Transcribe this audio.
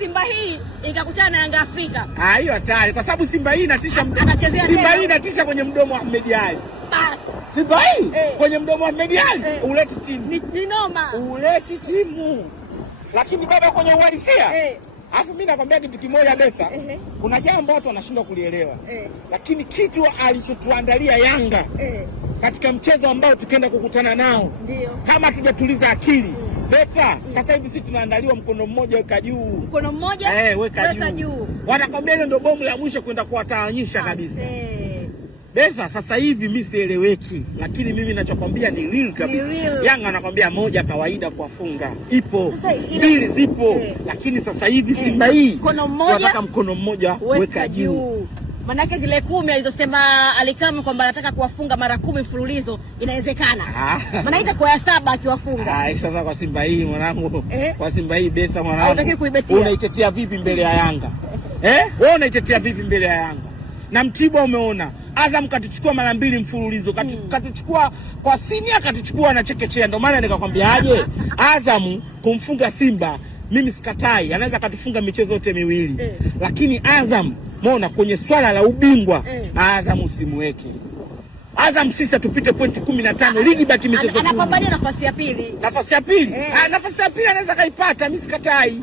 Simba hii ikakutana na Yanga Afrika. Hiyo hatari kwa sababu Simba hii inatisha Simba hii inatisha kwenye mdomo wa Ahmed Ally. Basi. Simba hii kwenye mdomo wa Ahmed Ally uleti timu. Ni noma. Uleti timu. Lakini baba kwenye uhalisia. Alafu mimi nakwambia kitu kimoja Betha. Kuna jambo watu wanashindwa kulielewa. Lakini kitu alichotuandalia Yanga katika mchezo ambao tukaenda kukutana nao. Ndio. Kama tujatuliza akili. Betha, sasa hivi sisi tunaandaliwa mkono mmoja weka juu. Mkono mmoja weka juu. Wanakwambia hilo ndio bomu la mwisho kwenda kuwatawanyisha kabisa. Betha, sasa hivi mimi sieleweki, lakini mimi ninachokwambia ni real kabisa. Yanga anakwambia moja kawaida kuwafunga. Ipo. Mbili zipo. Lakini sasa hivi Simba hii tunataka mkono mmoja weka juu. Manake zile 10 alizosema Alikama kwamba anataka kuwafunga mara 10 mfululizo inawezekana. Maana itakuwa ya 7 akiwafunga. Sasa kwa Simba hii mwanangu, kwa Simba hii Betha mwanangu. Unataka kuibetia. Unaitetea vipi mbele ya Yanga? Wewe unaitetea vipi mbele ya Yanga? Na Mtibwa umeona Azam katuchukua mara 2 mfululizo, katuchukua kwa senior, katuchukua na chekechea. Ndio maana nikakwambia aje Azam kumfunga Simba mimi sikatai, anaweza katufunga michezo yote miwili. Lakini Azam umeona kwenye swala la ubingwa Azam usimweke. Azam sisi tupite pointi 15 ligi baki michezo 10. Anapambania nafasi ya pili. Nafasi ya pili? Nafasi ya pili anaweza kaipata, mimi sikatai.